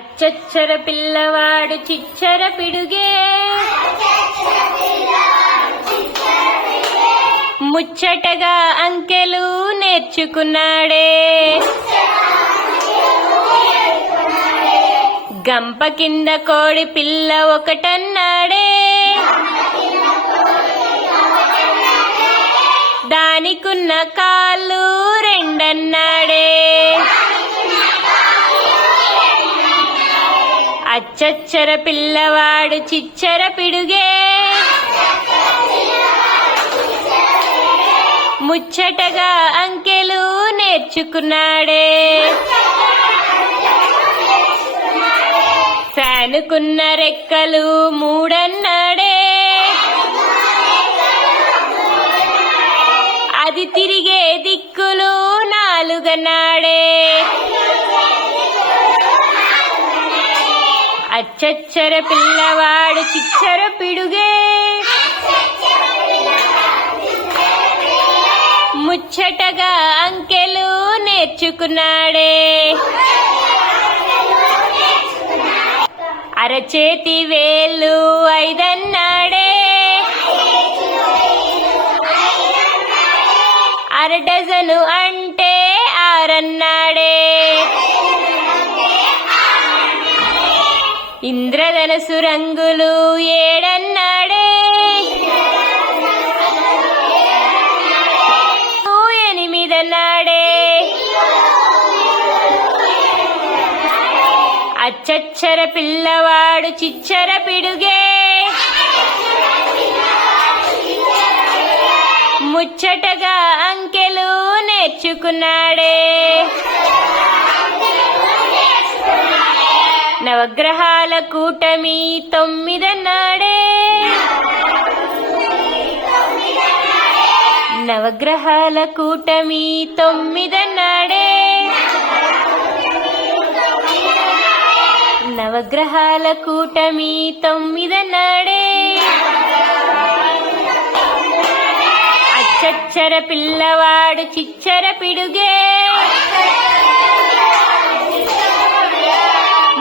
అచ్చచ్చర పిల్లవాడు చిచ్చర పిడుగే, ముచ్చటగా అంకెలు నేర్చుకున్నాడే. గంప కింద కోడి పిల్ల ఒకటన్నాడే, దానికున్న కాళ్ళు రెండన్నాడే. అచ్చచ్చర పిల్లవాడు చిచ్చర పిడుగే, ముచ్చటగా అంకెలు నేర్చుకున్నాడే. ఫ్యానుకున్న రెక్కలు మూడన్నాడే, అది తిరిగే దిక్కులు నాలుగన్నాడే. అచ్చచ్చర పిల్లవాడు చిచ్చర పిడుగే, ముచ్చటగా అంకెలు నేర్చుకున్నాడే. అరచేతి వేళ్ళు ఐదన్నాడే, అర డజను అంటే ఆరన్నాడే. ఇంద్రధనసు రంగులు ఏడన్నాడే, ఎనిమిదన్నాడే. అచ్చచ్చర పిల్లవాడు చిచ్చర పిడుగే, ముచ్చటగా అంకెలు నేర్చుకున్నాడే. నవగ్రహాల కూటమి తొమ్మిదన్నాడే, నవగ్రహాల కూటమి తొమ్మిదన్నాడే. నవగ్రహాల కూటమి తొమ్మిదన్నాడే. అచ్చచ్చర పిల్లవాడు చిచ్చర పిడుగే,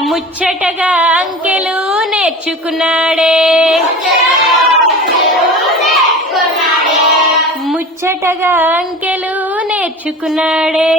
ముచ్చటగా అంకెలు నేర్చుకున్నాడే. ముచ్చటగా అంకెలు నేర్చుకున్నాడే.